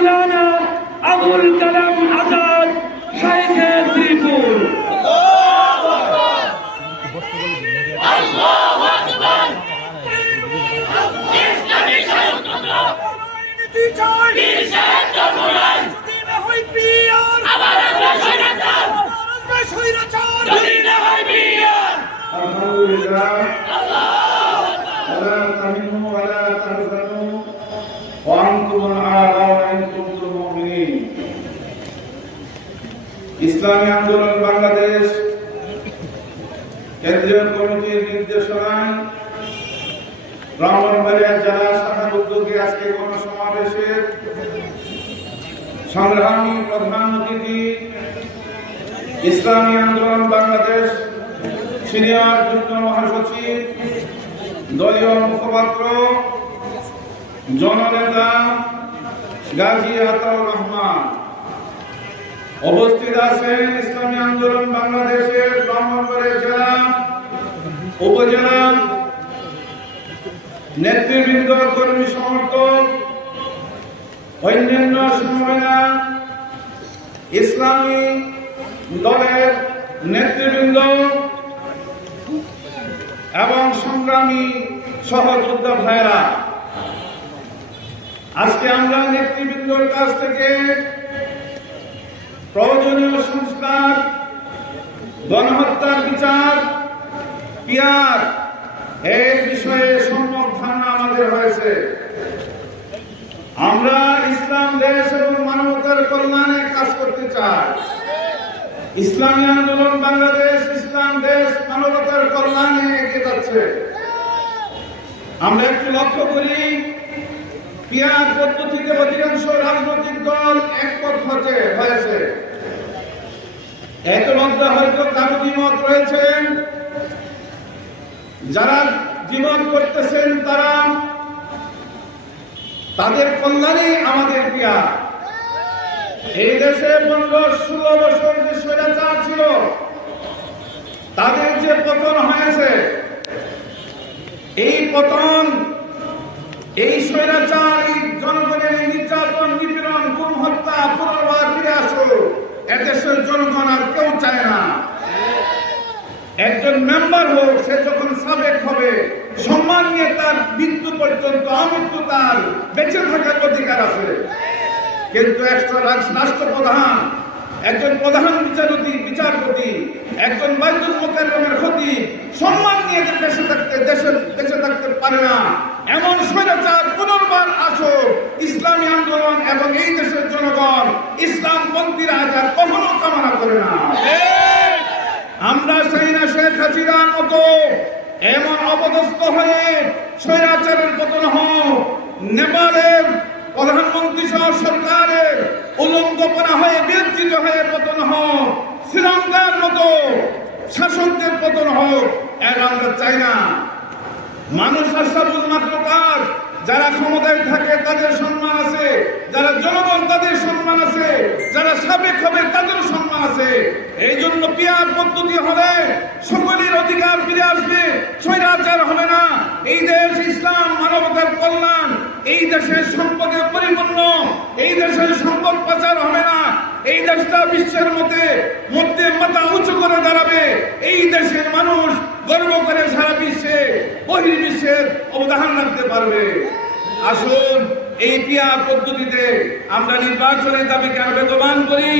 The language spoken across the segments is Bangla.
মাওলানা আবুল কালাম আজাদ শাইখে শ্রীপুর। আল্লাহু আকবার। ইসলামী স্বাধীনতা নীতি চাই, বীর সাহেব জন্মরায় যদি না হয় পিয়ার, আবার আমরা স্বৈরাচার, যদি না হয় পিয়ার। আলহামদুলিল্লাহ, আল্লাহু আকবার। ওয়ালা তাহিনু ওয়ালা তাহজানু ওয়া আনতুমুল আ'লাউনা ইন কুনতুম মুমিনিন। ইসলামী আন্দোলন বাংলাদেশ কেন্দ্রীয় কমিটির নির্দেশনায় ব্রাহ্মণবাড়িয়া জেলা শাখার উদ্যোগে আজকে গণসমাবেশের সংগ্রামী প্রধান অতিথি ইসলামী আন্দোলন বাংলাদেশ সিনিয়র যুগ্ম মহাসচিব, দলীয় মুখপাত্র, জননেতা গাজী আতাউর রহমান। উপস্থিত আছেন ইসলামী আন্দোলন বাংলাদেশের ব্রাহ্মণবাড়িয়া জেলা উপজেলা নেতৃবৃন্দ, কর্মী সমর্থক, অন্যান্য সমন্বয়না ইসলামী দলের নেতৃবৃন্দ এবং সংগ্রামী সহযোদ্ধা ভাইরা, আজকে আমরা নেতৃবৃন্দর কাছ থেকে প্রয়োজনীয় সংস্কার, গণহত্যার বিচার, পিয়ার এর বিষয়ে সম্যক ধারণা আমাদের হয়েছে। আমরা ইসলাম দেশ এবং মানবতার কল্যাণে কাজ করতে চাই। ইসলামী আন্দোলন বাংলাদেশ ইসলাম দেশ মানবতার কল্যাণে এগিয়ে যাচ্ছে। আমরা একটু লক্ষ্য করি, পিয়ার পদ্ধতিতে অধিকাংশ রাজনৈতিক দল একমত হয়েছে। এর মধ্যে হয়তো কারো দ্বিমত রয়েছেন। যারা দ্বিমত করতেছেন তারা তাদের কল্যাণে আমাদের পিয়ার। এই দেশে 15-16 বছর যে স্বৈরাচার ছিল, তাদের যে পতন হয়েছে, এই পতন, এই স্বৈরাচার, এই জনগণের নির্যাতন, নিপীড়ন, গুম হত্যা পুনর্বার ফিরে আসুক, এদেশের জনগণ আর কেউ চায় না। একজন মেম্বার হোক, সে যখন সাবেক হবে, সম্মান নিয়ে তার মৃত্যু পর্যন্ত, আমৃত্যু তার বেঁচে থাকার অধিকার আছে। কিন্তু একটা রাষ্ট্রপ্রধান, একজন প্রধান বিচারপতি, একজন বাইতুল মুকাররমের খতিব সম্মান নিয়ে বেঁচে থাকতে পারে না। এমন স্বৈরাচার পুনর্বার আসুক, ইসলামী আন্দোলন এবং এই দেশের জনগণ, ইসলামপন্থীরা যা কখনো কামনা করে না। আমরা চাই না শেখ হাসিনার মতো এমন অপদস্থ হয়ে স্বৈরাচারের পতন হোক, নেপালের প্রধানমন্ত্রী সহ সরকারের উলঙ্গপনা হয়ে বিরোচিত হয়ে পতন হোক, শ্রীলঙ্কার মতো শাসকদের পতন হোক, এর আমরা চাই না। মানুষ আশরাফুল মাখলুকাত, যারা ক্ষমতায় থাকে তাদের সম্মান আছে, যারা জনগণ তাদের সম্মান আছে, যারা সাবেক হবে তাদের সম্মান আছে। এই জন্য পিয়ার পদ্ধতি হলে সকলের অধিকার ফিরে আসবে, স্বৈরাচার হবে না। এই দেশ ইসলাম মানবতার কল্যাণ, এই দেশের সম্পদে পরিপূর্ণ, এই দেশের সম্পদ পাচার হবে না। এই দেশটা বিশ্বের মধ্যে মাথা উঁচু করে দাঁড়াবে। এই দেশের মানুষ গর্ব করে সারা বিশ্বে, বহির্বিশ্বের অবদান রাখতে পারবে। আসুন এই পিয়ার পদ্ধতিতে আমরা নির্বাচনের দাবিকে আরো বেগবান করি।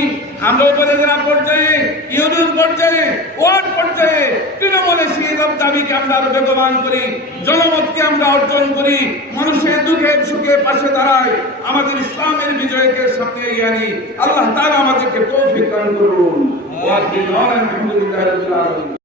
আমরা উপজেলা পর্যায়ে, ইউনিয়ন পর্যায়ে, ওয়ার্ড পর্যায়ে, তৃণমূলে সেই দাবিকে আমরা আরো বেগবান করি, জনমতকে আমরা অর্জন করি, মানুষের দুঃখে সুখে পাশে দাঁড়াই, আমাদের ইসলামের বিজয়কে সামনে এগিয়ে আনি। আল্লাহ তাআলা আমাদেরকে তৌফিক দান করুন। ওয়া বিল আলহামদুলিল্লাহি রাব্বিল আলামিন।